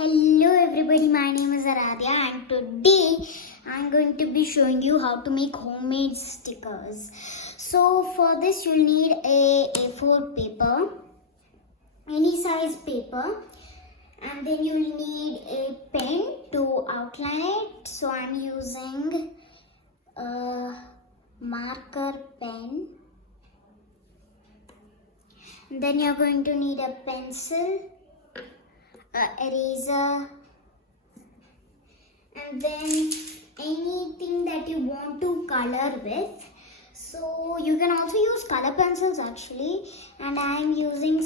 Hello everybody, my name is Aradhya and today I'm going to be showing you how to make homemade stickers. So for this you'll need a A4 paper, any size paper, and then you'll need a pen to outline it. So I'm using a marker pen. And then you're going to need a pencil, eraser, and then anything that you want to color with. So you can also use color pencils actually, and I am using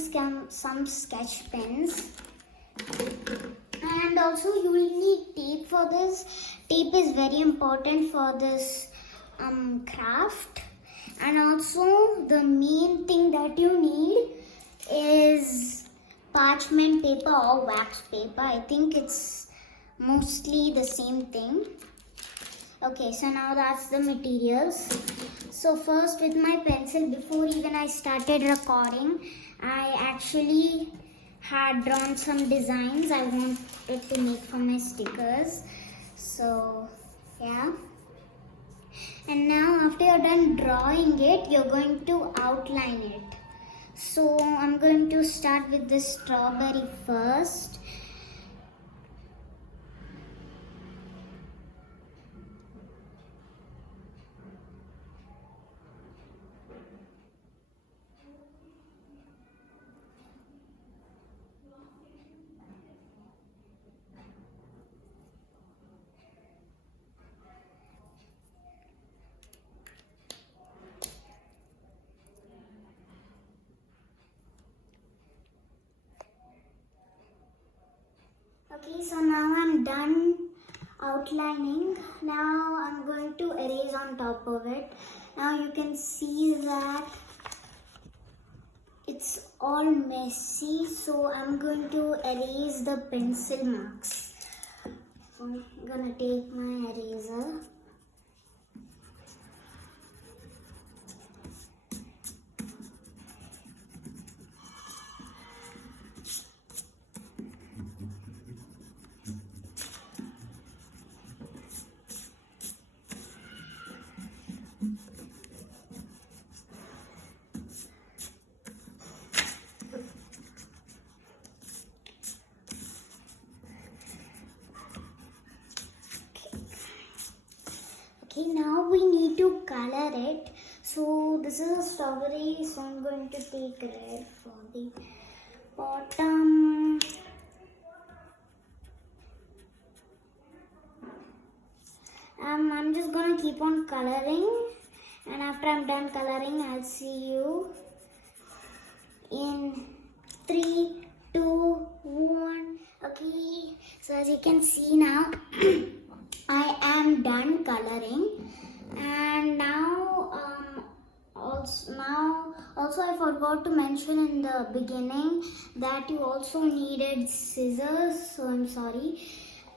some sketch pens. And also you will need tape for this. Tape is very important for this craft. And also the main thing that you need is parchment paper or wax paper. I think it's mostly the same thing. Okay, so now that's the materials. So first with my pencil, before even I started recording, I actually had drawn some designs I wanted to make for my stickers. So yeah. And now after you're done drawing it, you're going to outline it. So I'm going to start with this strawberry first. Okay, so now I'm done outlining. Now I'm going to erase on top of it. Now you can see that it's all messy, so I'm going to erase the pencil marks. So I'm gonna take my eraser. Okay, now we need to color it. So this is a strawberry, so I'm going to take red for the bottom. I'm just gonna keep on coloring, and after I'm done coloring, I'll see you in 3, 2, 1. Okay, so as you can see now, I am done coloring, and now also I forgot to mention in the beginning that you also needed scissors, so I'm sorry.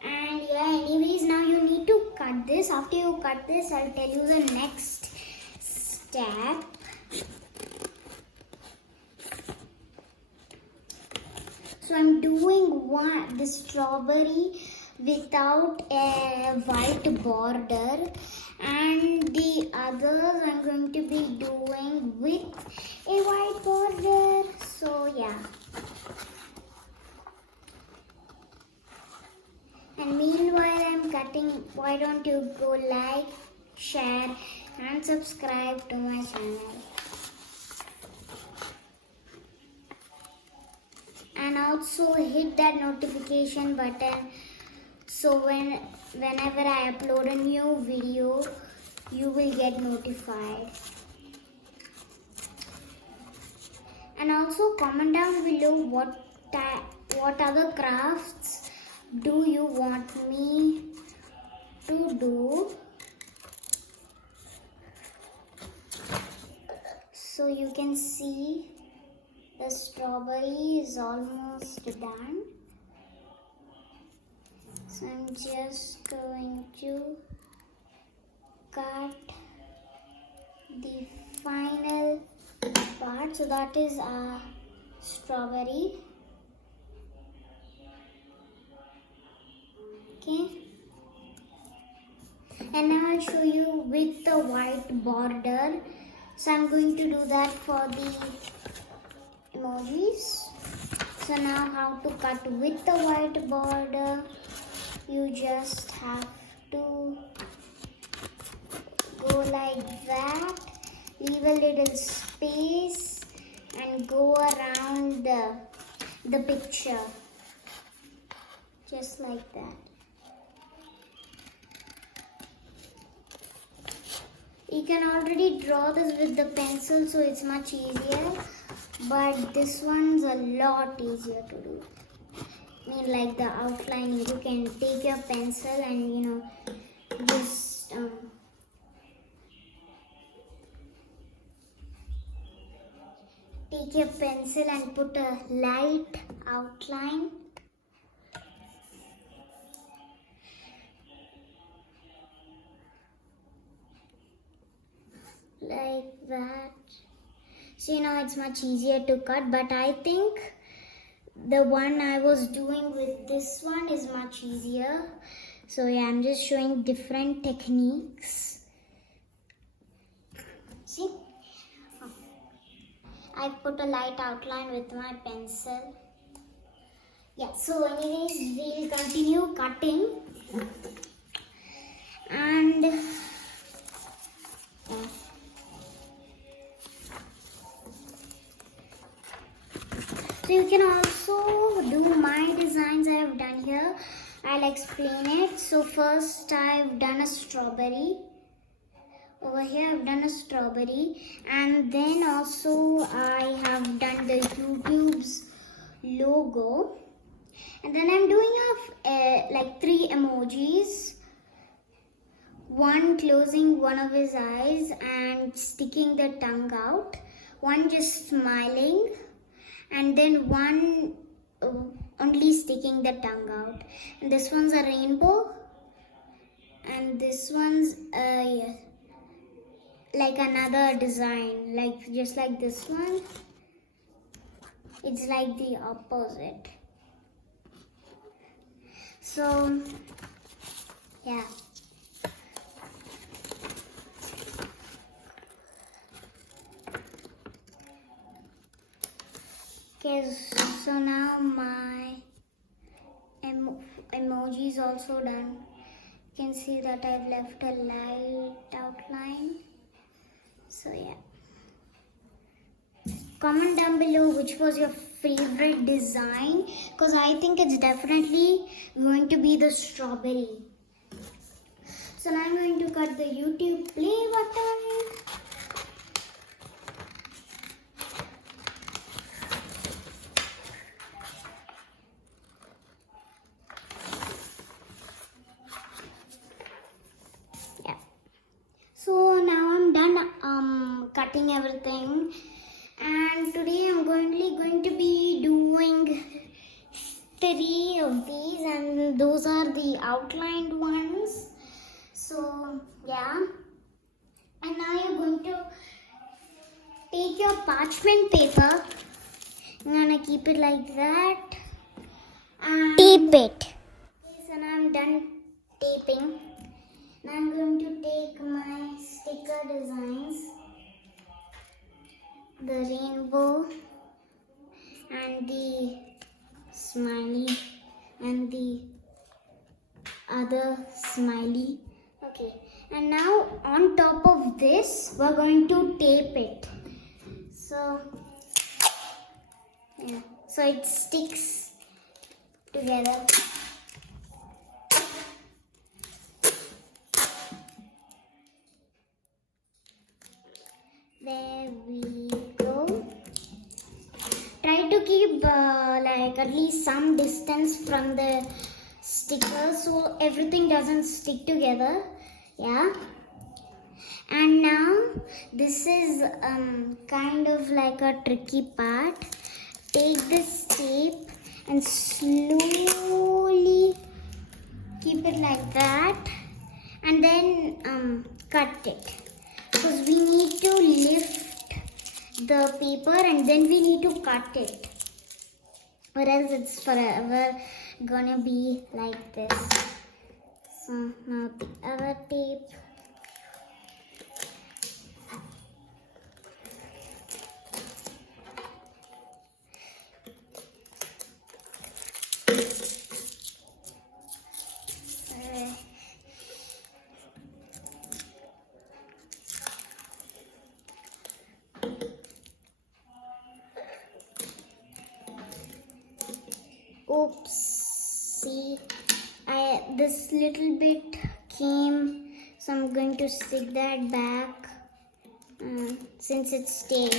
And yeah, anyways, now you need to cut this. After you cut this, I'll tell you the next step. So I'm doing the strawberry without a white border, and the others I'm going to be doing with a white border. So yeah. And meanwhile I'm cutting, why don't you go like, share and subscribe to my channel. And also hit that notification button, so whenever I upload a new video, you will get notified. And also comment down below what other crafts do you want me to do. So you can see the strawberry is almost done. So I'm just going to cut the final part. So that is a strawberry. And now I'll show you with the white border. So I'm going to do that for the emojis. So now how to cut with the white border. You just have to go like that. Leave a little space and go around the picture. Just like that. You can already draw this with the pencil, so it's much easier. But this one's a lot easier to do. I mean, like the outlining, you can take your pencil and just take your pencil and put a light outline. Like that. So it's much easier to cut, but I think the one I was doing with this one is much easier. So yeah, I'm just showing different techniques. See? I put a light outline with my pencil. Yeah, so anyways, we'll continue cutting. And so you can also do my designs I have done here. I'll explain it. So first I've done a strawberry. Over here I've done a strawberry. And then also I have done the YouTube's logo. And then I'm doing like 3 emojis. One closing one of his eyes and sticking the tongue out. One just smiling. And then one only sticking the tongue out. And this one's a rainbow. And this one's like another design, like just like this one. It's like the opposite. So yeah. Okay, so now my emoji is also done. You can see that I've left a light outline. So yeah. Comment down below which was your favorite design, because I think it's definitely going to be the strawberry. So now I'm going to cut the YouTube play button. So now I'm done cutting everything, and today I'm going to be doing 3 of these, and those are the outlined ones. So yeah, and now you're going to take your parchment paper. I'm gonna keep it like that and tape it. Okay, so now I'm done taping. Now I'm going to take my sticker designs, the rainbow and the smiley and the other smiley. Okay, and now on top of this we're going to tape it. So yeah, so it sticks together. There we go. Try to keep like at least some distance from the sticker so everything doesn't stick together. Yeah. And now this is kind of like a tricky part. Take this tape and slowly keep it like that and then cut it. Because we need to lift the paper and then we need to cut it, or else it's forever gonna be like this. So now the other tape. Oops, see, this little bit came, so I'm going to stick that back since it's tape.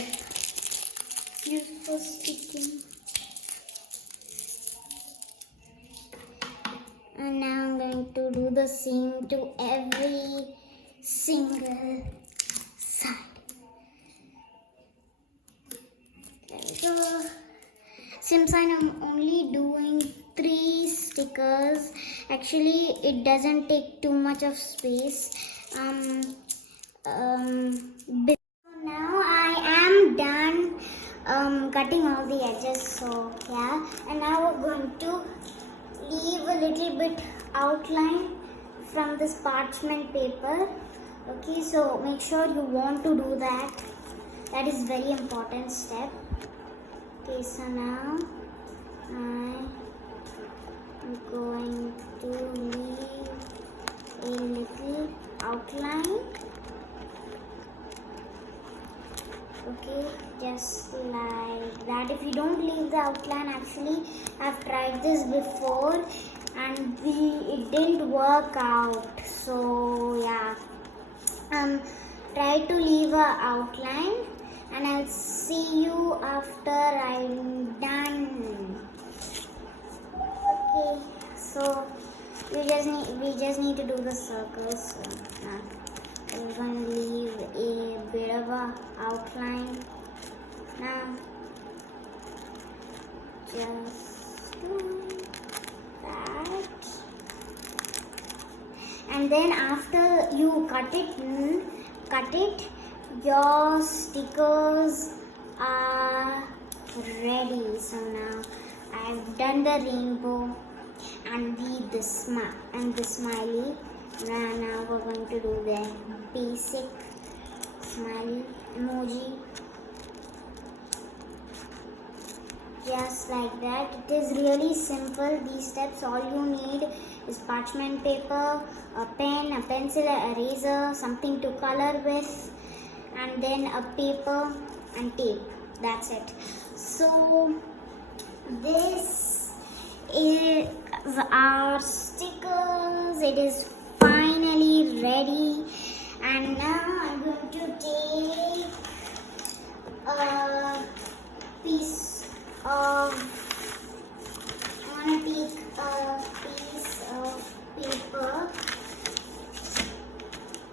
Use for sticking. And now I'm going to do the same to every single side. There we go. Since I'm only doing 3 stickers, actually it doesn't take too much of space. Now I am done cutting all the edges, so yeah. And now we're going to leave a little bit outline from this parchment paper. Okay, so make sure you want to do that. That is very important step. Okay, so now I'm going to leave a little outline. Okay, just like that. If you don't leave the outline, actually I've tried this before and it didn't work out. So yeah, try to leave a outline. And I'll see you after I'm done. Okay, so we just need to do the circles. So, I'm going to leave a bit of a outline. Now, just like that. And then after you cut it. Your stickers are ready. So now I've done the rainbow and the smiley. Now we're going to do the basic smiley emoji. Just like that. It is really simple. These steps, all you need is parchment paper, a pen, a pencil, an eraser, something to color with, and then a paper and tape. That's it. So this is our stickers. It is finally ready, and now I'm going to take a piece of paper.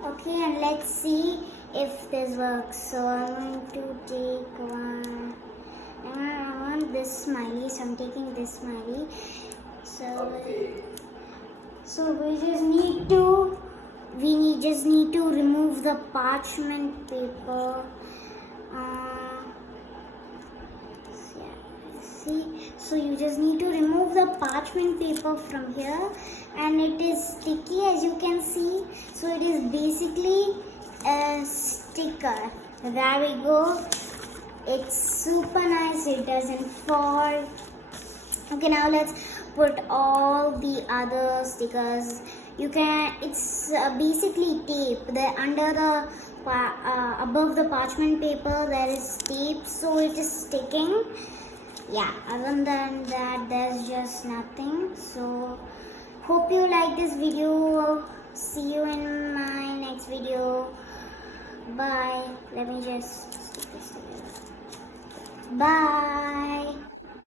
Okay, and let's see if this works. So I'm going to take one. I want this smiley, so I'm taking this smiley. So we just need to remove the parchment paper. See, so you just need to remove the parchment paper from here, and it is sticky, as you can see. So it is basically a sticker. There we go. It's super nice. It doesn't fall. Okay, now let's put all the other stickers. It's basically tape. Under the above the parchment paper there is tape, so it is sticking. Yeah, other than that there's just nothing. So hope you like this video. See you in my next video. Bye. Let me just stick this together. Bye.